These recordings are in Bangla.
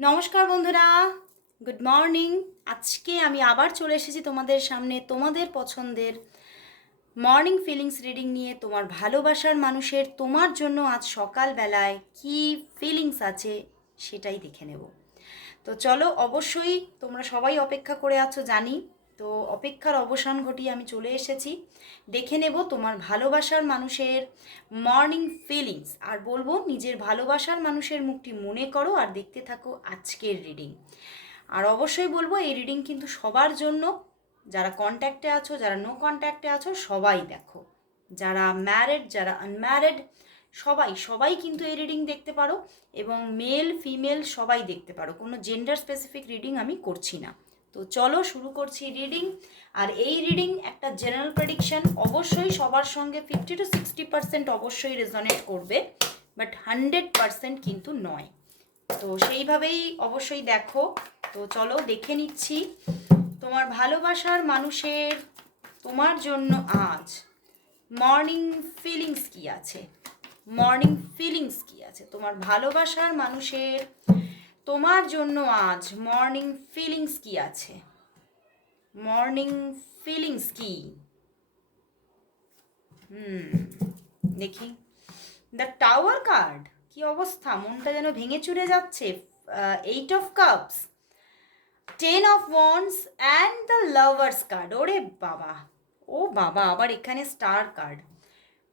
নমস্কার বন্ধুরা গুড মর্নিং আজকে আমি আবার চলে এসেছি তোমাদের সামনে তোমাদের পছন্দের মর্নিং ফিলিংস রিডিং নিয়ে, তোমার ভালোবাসার মানুষের, তোমার জন্য আজ সকালবেলায় কি ফিলিংস আছে সেটাই দেখে নেব। তো চলো অবশ্যই তোমরা সবাই অপেক্ষা করে আছো জানি তো অপেক্ষার অবসান ঘটিয়ে আমি চলে এসেছি। দেখে নেব তোমার ভালোবাসার মানুষের মর্নিং ফিলিংস আর বলব নিজের ভালোবাসার মানুষের মুখটি মনে করো আর দেখতে থাকো আজকের রিডিং আর অবশ্যই বলব এই রিডিং কিন্তু সবার জন্য, যারা কন্ট্যাক্টে আছো, যারা নো কন্ট্যাক্টে আছো, সবাই দেখো। যারা ম্যারেড যারা আনম্যারেড সবাই সবাই কিন্তু এই রিডিং দেখতে পারো এবং মেল ফিমেল সবাই দেখতে পারো। কোনো জেন্ডার স্পেসিফিক রিডিং আমি করছি না। তো চলো শুরু করছি রিডিং আর এই রিডিং একটা জেনারেল প্রেডিকশন অবশ্যই সবার সঙ্গে ফিফটি টু সিক্সটি পার্সেন্ট অবশ্যই রেজনেট করবে বাট হান্ড্রেড পার্সেন্ট কিন্তু নয়। তো সেইভাবেই অবশ্যই দেখো। তো চলো দেখে নিচ্ছি। তোমার ভালোবাসার মানুষের, তোমার জন্য আজ মর্নিং ফিলিংস কি আছে? মর্নিং ফিলিংস কি আছে? তোমার ভালোবাসার মানুষের তোমার জন্য আজ মর্নিং ফিলিংস কি আছে? মর্নিং ফিলিংস কি? হুম, দেখি। দ্য টাওয়ার কার্ড কি অবস্থা? মনটা যেন ভেঙে চুরে যাচ্ছে। Eight of cups ten of wands and the lovers card ওরে বাবা, ও বাবা, আবার এখানে স্টার কার্ড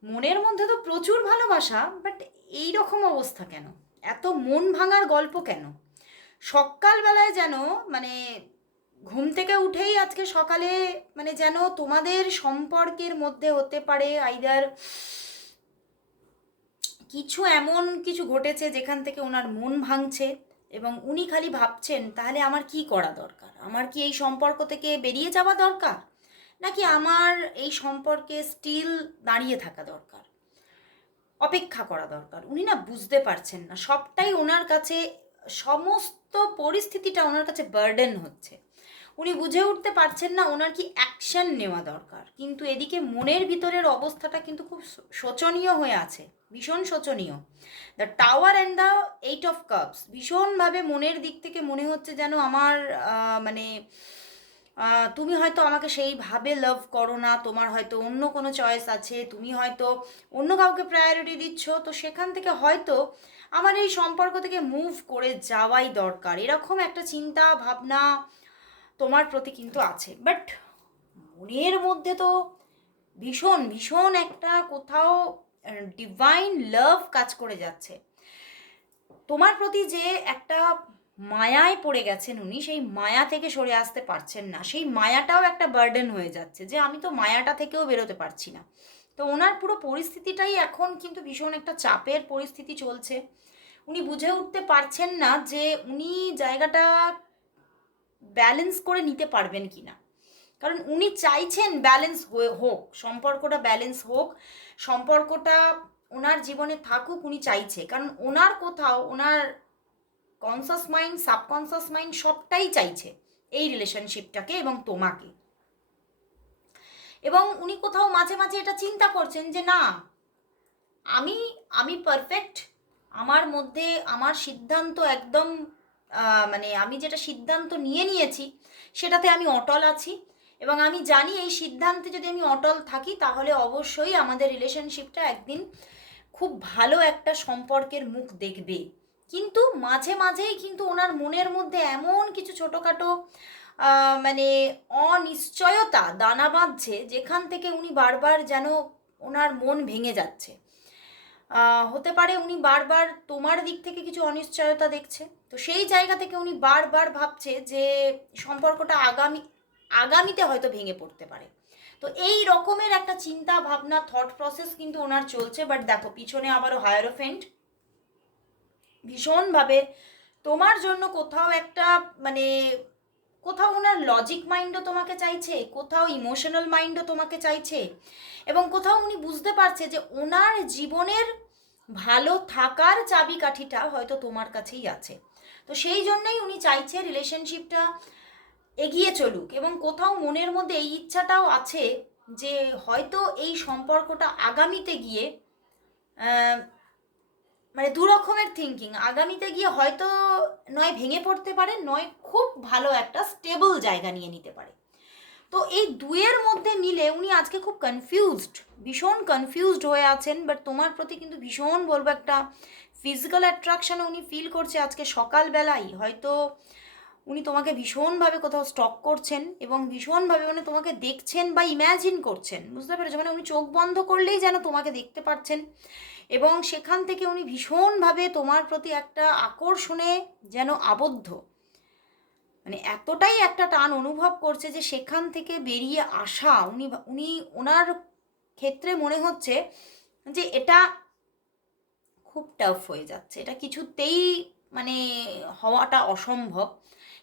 মনের মধ্যে তো প্রচুর ভালোবাসা বাট এই রকম অবস্থা কেন? এত মন ভাঙার গল্প কেন? সকালবেলায় যেন মানে ঘুম থেকে উঠেই আজকে সকালে মানে যেন তোমাদের সম্পর্কের মধ্যে হতে পারে আইদার কিছু এমন কিছু ঘটেছে যেখান থেকে ওনার মন ভাঙছে এবং উনি খালি ভাবছেন, তাহলে আমার কি করা দরকার? আমার কি এই সম্পর্ক থেকে বেরিয়ে যাওয়া দরকার? নাকি আমার এই সম্পর্কে স্টিল দাঁড়িয়ে থাকা দরকার? অপেক্ষা করা দরকার। উনি না বুঝতে পারছেন না। সবটাই ওনার কাছে, সমস্ত পরিস্থিতিটা ওনার কাছে বার্ডেন হচ্ছে। উনি বুঝে উঠতে পারছেন না ওনার কি অ্যাকশন নেওয়া দরকার। কিন্তু এদিকে মনের ভিতরের অবস্থাটা কিন্তু খুব শোচনীয় হয়ে আছে। ভীষণ শোচনীয়। The tower and the eight of cups ভীষণভাবে মনের দিক থেকে মনে হচ্ছে যেন আমার মানে তুমি হয়তো আমাকে সেইভাবে লাভ করো না, তোমার হয়তো অন্য কোনো চয়েস আছে, তুমি হয়তো অন্য কাউকে প্রায়োরিটি দিচ্ছ, তো সেখান থেকে হয়তো আমার এই সম্পর্ক থেকে মুভ করে যাওয়াই দরকার। এরকম একটা চিন্তা, ভাবনা তোমার প্রতি কিন্তু আছে। বাট মনের মধ্যে তো ভীষণ ভীষণ একটা কোথাও ডিভাইন লাভ কাজ করে যাচ্ছে। তোমার প্রতি যে একটা মায়ায় পড়ে গেছেন উনি, সেই মায়া থেকে সরে আসতে পারছেন না। সেই মায়াটাও একটা বার্ডেন হয়ে যাচ্ছে যে আমি তো মায়াটা থেকেও বেরোতে পারছি না। তো ওনার পুরো পরিস্থিতিটাই এখন কিন্তু ভীষণ একটা চাপের পরিস্থিতি চলছে। উনি বুঝে উঠতে পারছেন না যে উনি জায়গাটা ব্যালেন্স করে নিতে পারবেন কি না কারণ উনি চাইছেন ব্যালেন্স হয়ে হোক, সম্পর্কটা ব্যালেন্স হোক, সম্পর্কটা ওনার জীবনে থাকুক উনি চাইছে। কারণ ওনার কোথাও, ওনার কনসাস মাইন্ড সাবকনসাস মাইন্ড সবটাই চাইছে এই রিলেশনশিপটাকে এবং তোমাকে। এবং উনি কোথাও মাঝে মাঝে এটা চিন্তা করছেন যে, না, আমি আমি পারফেক্ট আমার মধ্যে আমার সিদ্ধান্ত একদম মানে আমি যেটা সিদ্ধান্ত নিয়ে নিয়েছি, সেটাতে আমি অটল আছি এবং আমি জানি এই সিদ্ধান্তে যদি আমি অটল থাকি, তাহলে অবশ্যই আমাদের রিলেশনশিপটা একদিন খুব ভালো একটা সম্পর্কের মুখ দেখবে। কিন্তু মাঝে মাঝেই কিন্তু ওনার মনের মধ্যে এমন কিছু ছোটোখাটো মানে অনিশ্চয়তা দানা বাঁধছে যেখান থেকে উনি বারবার যেন ওনার মন ভেঙে যাচ্ছে। হতে পারে উনি বারবার তোমার দিক থেকে কিছু অনিশ্চয়তা দেখছে। তো সেই জায়গা থেকে উনি বারবার ভাবছে যে সম্পর্কটা আগামী, আগামীতে হয়তো ভেঙে পড়তে পারে। তো এই রকমের একটা চিন্তা ভাবনা থট প্রসেস কিন্তু ওনার চলছে বাট দেখো, পিছনে আবারও হায়ারোফেন্ট ভীষণভাবে তোমার জন্য কোথাও একটা মানে কোথাও ওনার লজিক মাইন্ডও তোমাকে চাইছে, কোথাও ইমোশনাল মাইন্ডও তোমাকে চাইছে এবং কোথাও উনি বুঝতে পারছে যে ওনার জীবনের ভালো থাকার চাবিকাঠিটা হয়তো তোমার কাছেই আছে। তো সেই জন্যই উনি চাইছে রিলেশনশিপটা এগিয়ে চলুক এবং কোথাও মনের মধ্যে এই ইচ্ছাটাও আছে যে হয়তো এই সম্পর্কটা আগামীতে গিয়ে মানে দু রকমের থিঙ্কিং আগামীতে গিয়ে হয়তো নয় ভেঙে পড়তে পারে, নয় খুব ভালো একটা স্টেবল জায়গা নিয়ে নিতে পারে। তো এই দুয়ের মধ্যে মিলে উনি আজকে খুব কনফিউজড ভীষণ কনফিউজড হয়ে আছেন বাট তোমার প্রতি কিন্তু ভীষণ বলব একটা ফিজিক্যাল অ্যাট্রাকশান উনি ফিল করছে আজকে সকালবেলাই। হয়তো উনি তোমাকে ভীষণভাবে কোথাও স্টক করছেন এবং ভীষণভাবে মানে তোমাকে দেখছেন বা ইম্যাজিন করছেন। বুঝতে পেরেছ? মানে উনি চোখ বন্ধ করলেই যেন তোমাকে দেখতে পাচ্ছেন এবং সেখান থেকে উনি ভীষণভাবে তোমার প্রতি একটা আকর্ষণে যেন আবদ্ধ। মানে এতটাই একটা টান অনুভব করছে যে সেখান থেকে বেরিয়ে আসা, উনি উনি ওনার ক্ষেত্রে মনে হচ্ছে যে এটা খুব টাফ হয়ে যাচ্ছে। এটা কিছুতেই মানে হওয়াটা অসম্ভব।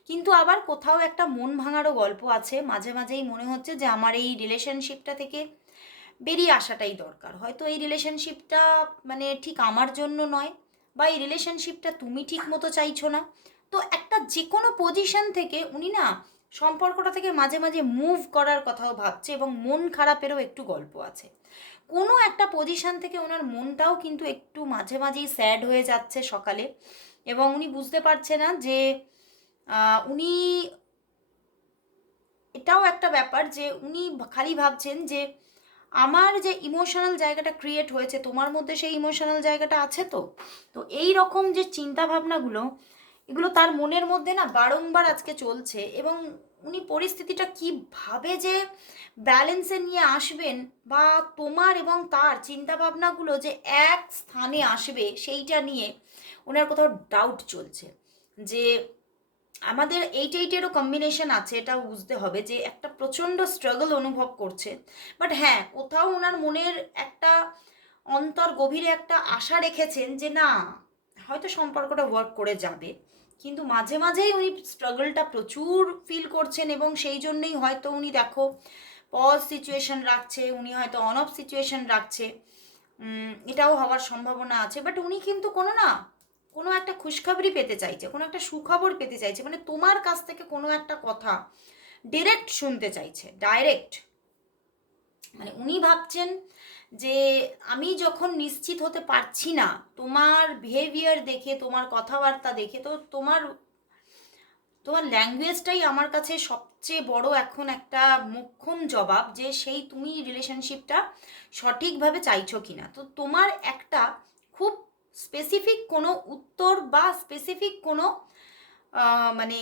কিন্তু আবার কোথাও একটা মন ভাঙারও গল্প আছে। মাঝে মাঝেই মনে হচ্ছে যে আমার এই রিলেশনশিপটা থেকে বেরিয়ে আসাটাই দরকার। হয়তো এই রিলেশনশিপটা মানে ঠিক আমার জন্য নয় বা এই রিলেশনশিপটা তুমি ঠিক মতো চাইছো না। তো একটা যে কোনো পজিশন থেকে উনি না সম্পর্কটা থেকে মাঝে মাঝে মুভ করার কথাও ভাবছে এবং মন খারাপেরও একটু গল্প আছে। কোনো একটা পজিশন থেকে ওনার মনটাও কিন্তু একটু মাঝে মাঝেই স্যাড হয়ে যাচ্ছে সকালে এবং উনি বুঝতে পারছে না যে উনি এটাও একটা ব্যাপার যে উনি খালি ভাবছেন যে আমার যে ইমোশনাল জায়গাটা ক্রিয়েট হয়েছে, তোমার মধ্যে সেই ইমোশনাল জায়গাটা আছে তো? তো এই রকম যে চিন্তা ভাবনাগুলো এগুলো তার মনের মধ্যে না বারংবার আজকে চলছে এবং উনি পরিস্থিতিটা কীভাবে যে ব্যালেন্সে নিয়ে আসবেন বা তোমার এবং তার চিন্তা ভাবনাগুলো যে এক স্থানে আসবে, সেইটা নিয়ে ওনার কোথাও ডাউট চলছে যে আমাদের এইট এইটেরও কম্বিনেশন আছে, এটা বুঝতে হবে যে একটা প্রচণ্ড স্ট্রাগল অনুভব করছে। বাট হ্যাঁ কোথাও ওনার মনের একটা অন্তর গভীরে একটা আশা রেখেছেন যে না, হয়তো সম্পর্কটা ওয়ার্ক করে যাবে। কিন্তু মাঝে মাঝেই উনি স্ট্রাগলটা প্রচুর ফিল করছেন এবং সেই জন্যই হয়তো উনি দেখো পজ সিচুয়েশন রাখছে, উনি হয়তো অন অফ সিচুয়েশন রাখছে। এটাও হওয়ার সম্ভাবনা আছে। বাট উনি কিন্তু কোনো না কোনো একটা খুশখবরি পেতে চাইছে, কোনো একটা সুখবর পেতে চাইছে মানে তোমার কাছ থেকে কোনো একটা কথা ডিরেক্ট শুনতে চাইছে ডাইরেক্ট মানে উনি ভাবছেন যে আমি যখন নিশ্চিত হতে পারছি না, তোমার বিহেভিয়ার দেখে, তোমার কথাবার্তা দেখে, তো তোমার তোমার ল্যাঙ্গুয়েজটাই আমার কাছে সবচেয়ে বড় এখন একটা মোক্ষম জবাব যে সেই তুমি রিলেশনশিপটা সঠিকভাবে চাইছো কি না তো তোমার একটা খুব স্পেসিফিক কোনো উত্তর বা স্পেসিফিক কোনো মানে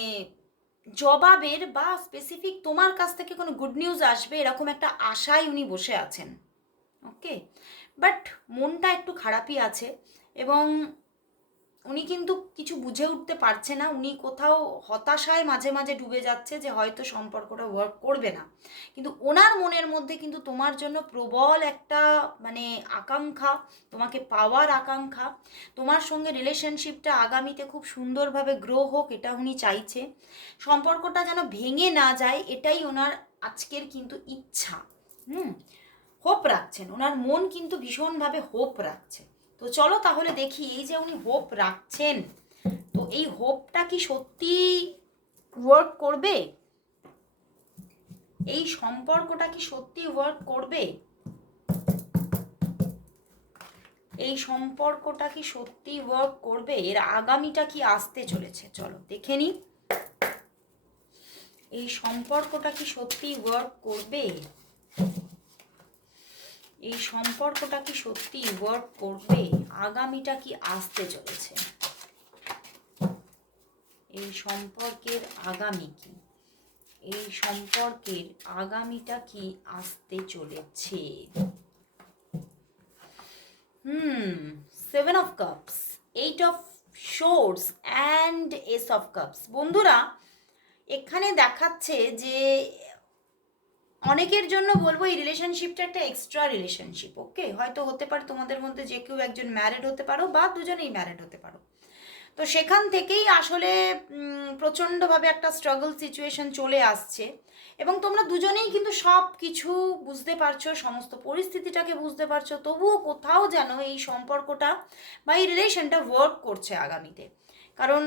জবাবের বা স্পেসিফিক তোমার কাছ থেকে কোনো গুড নিউজ আসবে এরকম একটা আশায় উনি বসে আছেন। ওকে বাট মনটা একটু খারাপই আছে এবং উনি কিন্তু কিছু বুঝে উঠতে পারছে না। উনি কোথাও হতাশায় মাঝে মাঝে ডুবে যাচ্ছে যে হয়তো সম্পর্কটা ওয়ার্ক করবে না। কিন্তু ওনার মনের মধ্যে কিন্তু তোমার জন্য প্রবল একটা মানে আকাঙ্ক্ষা, তোমাকে পাওয়ার আকাঙ্ক্ষা। তোমার সঙ্গে রিলেশনশিপটা আগামীতে খুব সুন্দরভাবে গ্রো হোক এটা উনি চাইছে। সম্পর্কটা যেন ভেঙে না যায় এটাই ওনার আজকের কিন্তু ইচ্ছা। হুম? হোপ রাখছেন। ওনার মন কিন্তু ভীষণভাবে হোপ রাখছে। তো চলো তাহলে দেখি এই যে উনি হোপ রাখছেন। তো এই হোপটা কি সত্যি ওয়ার্ক করবে? এই সম্পর্কটা কি সত্যি ওয়ার্ক করবে? এই সম্পর্কটা কি সত্যি ওয়ার্ক করবে? এর আগামীটা কি আসতে চলেছে? চলো দেখে নি। এই সম্পর্কটা কি সত্যি ওয়ার্ক করবে? এই সম্পর্কটা কি সত্যি ওয়ার্ক করবে? আগামীটা কি আসতে চলেছে? এই সম্পর্কের আগামী কি? এই সম্পর্কের আগামীটা কি আসতে চলেছে? হুম seven of cups eight of swords and ace of cups বন্ধুরা, এখানে দেখাচ্ছে যে অনেকের জন্য বলব এই রিলেশনশিপটা একটা এক্সট্রা রিলেশনশিপ ওকে হয়তো হতে পারে তোমাদের মধ্যে যে কেউ একজন ম্যারিড হতে পারো বা দুজনেই ম্যারিড হতে পারো। তো সেখান থেকেই আসলে প্রচণ্ডভাবে একটা স্ট্রাগল সিচুয়েশন চলে আসছে। এবং তোমরা দুজনেই কিন্তু সব কিছু বুঝতে পারছ, সমস্ত পরিস্থিতিটাকে বুঝতে পারছ, তবুও কোথাও যেন এই সম্পর্কটা বা এই রিলেশনটা ওয়ার্ক করছে আগামীতে। কারণ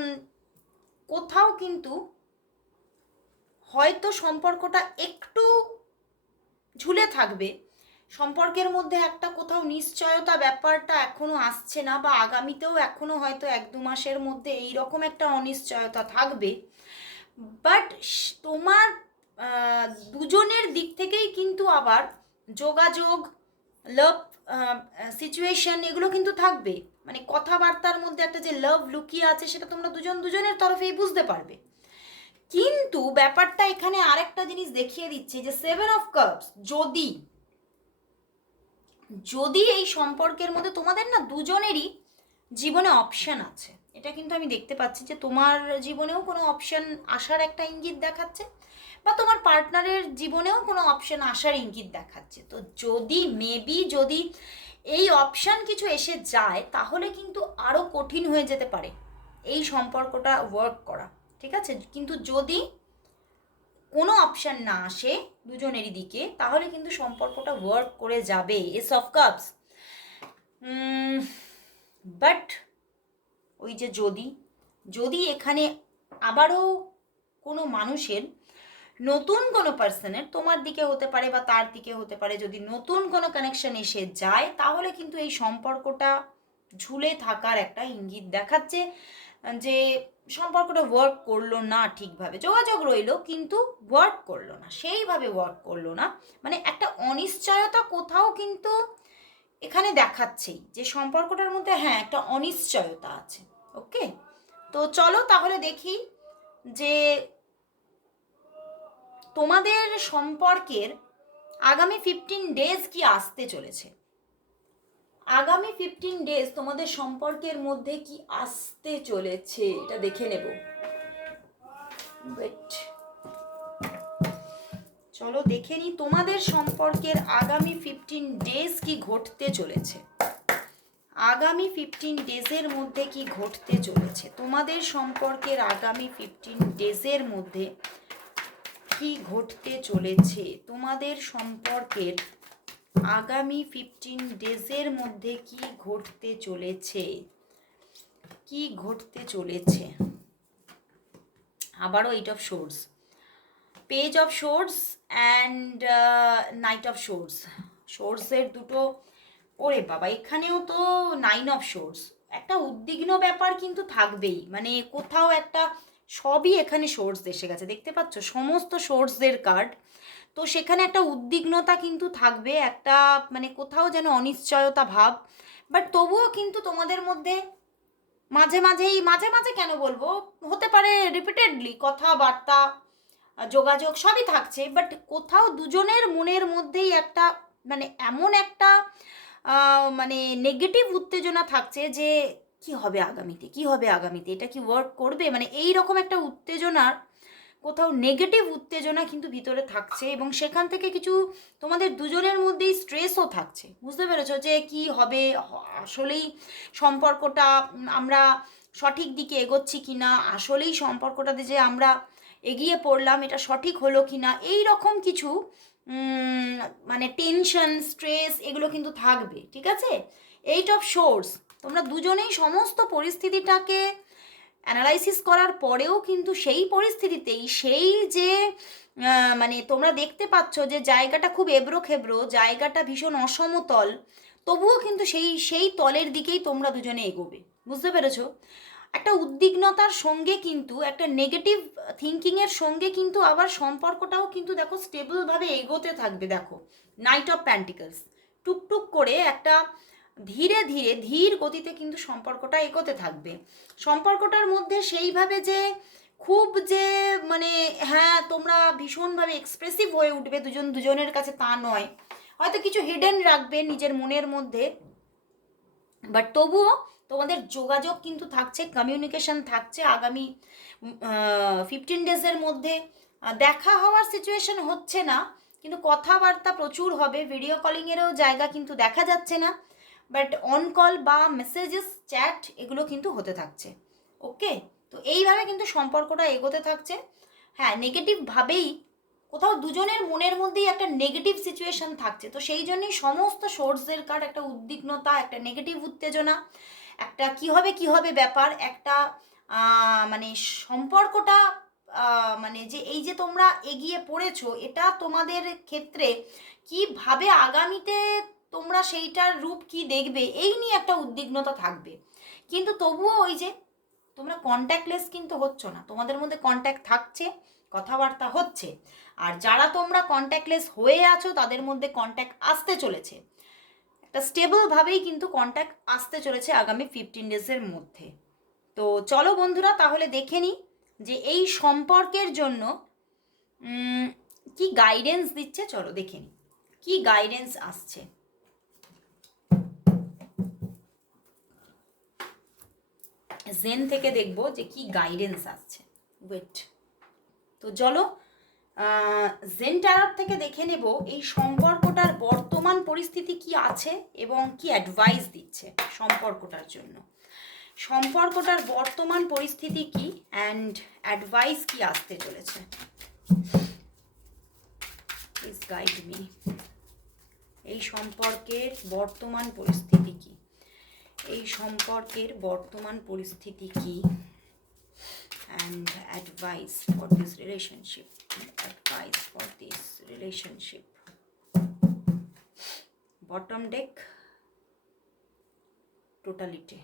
কোথাও কিন্তু হয়তো সম্পর্কটা একটু ঝুলে থাকবে। সম্পর্কের মধ্যে একটা কোথাও নিশ্চয়তা ব্যাপারটা এখনও আসছে না বা আগামীতেও এখনও হয়তো এক দু মাসের মধ্যে এই রকম একটা অনিশ্চয়তা থাকবে। বাট তোমার দুজনের দিক থেকেই কিন্তু আবার যোগাযোগ লাভ সিচুয়েশন এগুলো কিন্তু থাকবে। মানে কথাবার্তার মধ্যে একটা যে লাভ লুকিয়ে আছে সেটা তোমরা দুজন দুজনের তরফেই বুঝতে পারবে। কিন্তু ব্যাপারটা এখানে আরেকটা জিনিস দেখিয়ে দিচ্ছে যে সেভেন অফ কাপস যদি যদি এই সম্পর্কের মধ্যে তোমাদের না দুজনেরই জীবনে অপশান আছে, এটা কিন্তু আমি দেখতে পাচ্ছি যে তোমার জীবনেও কোনো অপশন আসার একটা ইঙ্গিত দেখাচ্ছে বা তোমার পার্টনারের জীবনেও কোনো অপশান আসার ইঙ্গিত দেখাচ্ছে। তো যদি মেবি যদি এই অপশান কিছু এসে যায়, তাহলে কিন্তু আরও কঠিন হয়ে যেতে পারে এই সম্পর্কটা ওয়ার্ক করা। ঠিক আছে? কিন্তু যদি কোনো অপশান না আসে দুজনেরই দিকে, তাহলে কিন্তু সম্পর্কটা ওয়ার্ক করে যাবে। এস অফ কাপস বাট ওই যে যদি যদি এখানে আবারও কোনো মানুষের নতুন কোনো পার্সনের তোমার দিকে হতে পারে বা তার দিকে হতে পারে, যদি নতুন কোনো কানেকশন এসে যায়, তাহলে কিন্তু এই সম্পর্কটা ঝুলে থাকার একটা ইঙ্গিত দেখাচ্ছে যে সম্পর্কটা ওয়ার্ক করল না ঠিকভাবে। যোগাযোগ রইল, কিন্তু ওয়ার্ক করল না। সেইভাবে ওয়ার্ক করল না। মানে একটা অনিশ্চয়তা কোথাও কিন্তু এখানে দেখাচ্ছেই যে সম্পর্কটার মধ্যে হ্যাঁ একটা অনিশ্চয়তা আছে। ওকে তো চলো তাহলে দেখি যে তোমাদের সম্পর্কের আগামী ফিফটিন ডেজ কি আসতে চলেছে। আগামী ফিফটিন ডেজ তোমাদের সম্পর্কের মধ্যে কি আসতে চলেছে? এটা দেখে নেব। চলো দেখে নি তোমাদের সম্পর্কের আগামী ফিফটিন ডেজ কি ঘটতে চলেছে। আগামী ফিফটিন ডেজের মধ্যে কি ঘটতে চলেছে? তোমাদের সম্পর্কের আগামী ফিফটিন ডেজের মধ্যে কি ঘটতে চলেছে? তোমাদের সম্পর্কের আগামী ফিফটিন ডেজের মধ্যে কি ঘটতে চলেছে? কি ঘটতে চলেছে? আবারও eight of swords page of swords and knight of swords শোর্সের দুটো, ওরে বাবা, এখানেও তো নাইন অফ শোর্স একটা উদ্বিগ্ন ব্যাপার কিন্তু থাকবেই মানে কোথাও একটা সবই এখানে সোর্স এসে গেছে, দেখতে পাচ্ছ? সমস্ত সোর্সদের কার্ড তো সেখানে একটা উদ্বিগ্নতা কিন্তু থাকবে, একটা মানে কোথাও যেন অনিশ্চয়তা ভাব। বাট তবুও কিন্তু তোমাদের মধ্যে মাঝে মাঝেই, মাঝে মাঝে কেন বলব, হতে পারে রিপিটেডলি কথাবার্তা, যোগাযোগ সবই থাকছে বাট কোথাও দুজনের মনের মধ্যেই একটা মানে এমন একটা মানে নেগেটিভ উত্তেজনা থাকছে যে, কি হবে আগামীতে, কি হবে আগামীতে, এটা কি ওয়ার্ক করবে? মানে এই রকম একটা উত্তেজনার কোথাও নেগেটিভ উত্তেজনা কিন্তু ভিতরে থাকছে এবং সেখান থেকে কিছু তোমাদের দুজনের মধ্যেই স্ট্রেসও থাকছে। বুঝতে পেরেছ যে কি হবে? আসলেই সম্পর্কটা আমরা সঠিক দিকে এগোচ্ছি কি না আসলেই সম্পর্কটাতে যে আমরা এগিয়ে পড়লাম এটা সঠিক হলো কি না এই রকম কিছু মানে টেনশন স্ট্রেস এগুলো কিন্তু থাকবে, ঠিক আছে? এইট অফ শোর্স তোমরা দুজনেই সমস্ত পরিস্থিতিটাকে অ্যানালাইসিস করার পরেও কিন্তু সেই পরিস্থিতিতেই সেই যে মানে তোমরা দেখতে পাচ্ছ যে জায়গাটা খুব এবড়ো খেবড়ো, জায়গাটা ভীষণ অসমতল, তবুও কিন্তু সেই সেই তলের দিকেই তোমরা দুজনে এগোবে। বুঝতে পেরেছ? একটা উদ্বিগ্নতার সঙ্গে কিন্তু, একটা নেগেটিভ থিঙ্কিংয়ের সঙ্গে কিন্তু আবার সম্পর্কটাও কিন্তু দেখো স্টেবলভাবে এগোতে থাকবে, দেখো। নাইট অফ প্যান্টিকলস টুকটুক করে একটা ধীরে ধীরে ধীর গতিতে কিন্তু সম্পর্কটা এগোতে থাকবে। সম্পর্কটার মধ্যে সেইভাবে যে খুব যে মানে হ্যাঁ তোমরা ভীষণভাবে এক্সপ্রেসিভ হয়ে উঠবে দুজন দুজনের কাছে তা নয়। হয়তো কিছু হিডেন রাখবে নিজের মনের মধ্যে। বাট তবুও তোমাদের যোগাযোগ কিন্তু থাকছে কমিউনিকেশন থাকছে আগামী ফিফটিন ডেজের মধ্যে। দেখা হওয়ার সিচুয়েশন হচ্ছে না, কিন্তু কথাবার্তা প্রচুর হবে ভিডিও কলিংয়েরও জায়গা কিন্তু দেখা যাচ্ছে না। বাট অন কল বা মেসেজেস, চ্যাট এগুলো কিন্তু হতে থাকছে। ওকে? তো এইভাবে কিন্তু সম্পর্কটা এগোতে থাকছে। হ্যাঁ নেগেটিভভাবেই কোথাও দুজনের মনের মধ্যেই একটা নেগেটিভ সিচুয়েশন থাকছে। তো সেই জন্যই সমস্ত সোর্সের কার্ড একটা উদ্বিগ্নতা, একটা নেগেটিভ উত্তেজনা, একটা কি হবে কি হবে ব্যাপার, একটা মানে সম্পর্কটা মানে যে এই যে তোমরা এগিয়ে পড়েছো, এটা তোমাদের ক্ষেত্রে কীভাবে আগামীতে তোমরা সেইটার রূপ কি দেখবে? এই নিয়ে একটা উদ্বিগ্নতা থাকবে। কিন্তু তবুও ওই যে তোমরা কন্ট্যাক্টলেস কিন্তু হচ্ছ না। তোমাদের মধ্যে কন্ট্যাক্ট থাকছে, কথাবার্তা হচ্ছে। আর যারা তোমরা কন্ট্যাক্টলেস হয়ে আছো, তাদের মধ্যে কন্ট্যাক্ট আসতে চলেছে। একটা স্টেবলভাবেই কিন্তু কন্ট্যাক্ট আসতে চলেছে আগামী ফিফটিন ডেজের মধ্যে। তো চলো বন্ধুরা, তাহলে দেখে নিই যে এই সম্পর্কের জন্য কি গাইডেন্স দিচ্ছে? চলো দেখে নিই। কি গাইডেন্স আসছে? জেন থেকে দেখব যে কি গাইডেন্স আসছে। ওয়েট তো চলো জেন ট্যারট থেকে দেখে নেব এই সম্পর্কটার বর্তমান পরিস্থিতি কি আছে এবং কি অ্যাডভাইস দিচ্ছে সম্পর্কটার জন্য। সম্পর্কটার বর্তমান পরিস্থিতি কি অ্যান্ড অ্যাডভাইস কি আসতে চলেছে। প্লিজ গাইড মি এই সম্পর্কের বর্তমান পরিস্থিতি কি? এই সম্পর্কের বর্তমান পরিস্থিতি কি? And advice for this relationship advice for this relationship bottom deck totality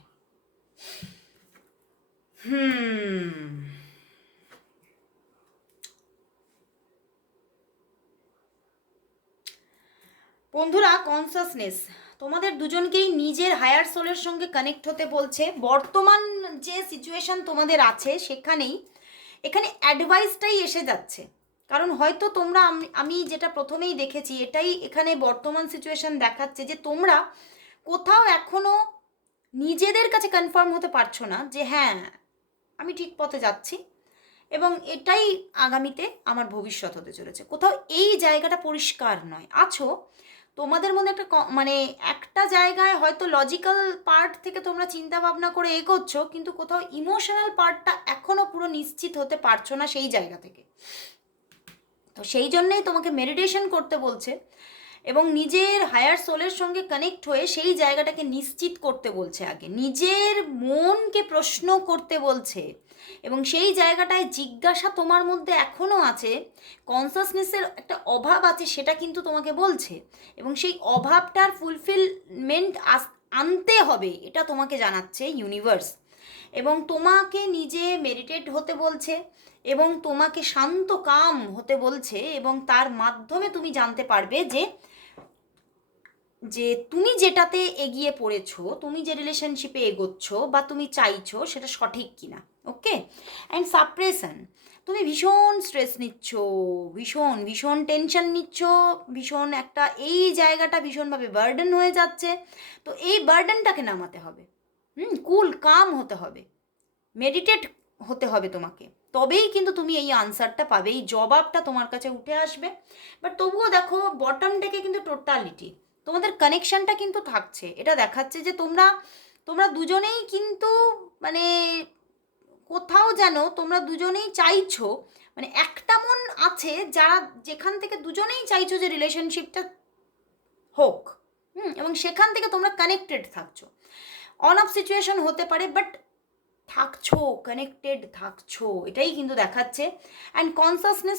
বন্ধুরা কনসাসনেস তোমাদের দুজনকেই নিজের হায়ার সোলের সঙ্গে কানেক্ট হতে বলছে। বর্তমান যে সিচুয়েশন তোমাদের আছে, সেখানেই এখানে অ্যাডভাইসটাই এসে যাচ্ছে। কারণ হয়তো তোমরা আমি- যেটা প্রথমেই দেখেছি, এটাই এখানে বর্তমান সিচুয়েশন দেখাচ্ছে যে তোমরা কোথাও এখনও নিজেদের কাছে কনফার্ম হতে পারছ না যে হ্যাঁ আমি ঠিক পথে যাচ্ছি এবং এটাই আগামীতে আমার ভবিষ্যৎ হতে চলেছে। কোথাও এই জায়গাটা পরিষ্কার নয়। আছো তোমাদের মধ্যে একটা মানে একটা জায়গায় হয়তো লজিক্যাল পার্ট থেকে তোমরা চিন্তা ভাবনা করে এগোচ্ছ, কিন্তু কোথাও ইমোশনাল পার্টটা এখনও পুরো নিশ্চিত হতে পারছ না সেই জায়গা থেকে। তো সেই জন্যেই তোমাকে মেডিটেশন করতে বলছে এবং নিজের হায়ার সোলের সঙ্গে কানেক্ট হয়ে সেই জায়গাটাকে নিশ্চিত করতে বলছে আগে। নিজের মনকে প্রশ্ন করতে বলছে এবং সেই জায়গাটায় জিজ্ঞাসা তোমার মধ্যে এখনও আছে কনসাসনেসের একটা অভাব আছে সেটা কিন্তু তোমাকে বলছে। এবং সেই অভাবটার ফুলফিলমেন্ট আস, আনতে হবে, এটা তোমাকে জানাচ্ছে ইউনিভার্স এবং তোমাকে নিজে মেডিটেট হতে বলছে, এবং তোমাকে শান্ত কাম হতে বলছে, এবং তার মাধ্যমে তুমি জানতে পারবে যে যে তুমি যেটাতে এগিয়ে পড়েছো, তুমি যে রিলেশনশিপে এগোচ্ছ, বা তুমি চাইছো সেটা সঠিক কিনা। ওকে অ্যান্ড সাপ্রেশন তুমি ভীষণ স্ট্রেস নিচ্ছ, ভীষণ ভীষণ টেনশন নিচ্ছ, ভীষণ একটা এই জায়গাটা ভীষণভাবে বার্ডেন হয়ে যাচ্ছে। তো এই বার্ডেনটাকে নামাতে হবে। হুম? কুল কাম হতে হবে। মেডিটেট হতে হবে তোমাকে। তবেই কিন্তু তুমি এই আনসারটা পাবে, এই জবাবটা তোমার কাছে উঠে আসবে। বাট তবুও দেখো বটম ডেকে কিন্তু টোটালিটি তোমাদের কানেকশনটা কিন্তু থাকছে। এটা দেখাচ্ছে যে তোমরা তোমরা দুজনেই কিন্তু মানে কোথাও যেন তোমরা দুজনেই চাইছো মানে একটা মন আছে যারা যেখান থেকে দুজনেই চাইছো যে রিলেশনশিপটা হোক, হুম, এবং সেখান থেকে তোমরা কানেক্টেড থাকছো। অন অফ সিচুয়েশন হতে পারে বাট থাকছো কানেক্টেড থাকছো, এটাই কিন্তু দেখাচ্ছে। And consciousness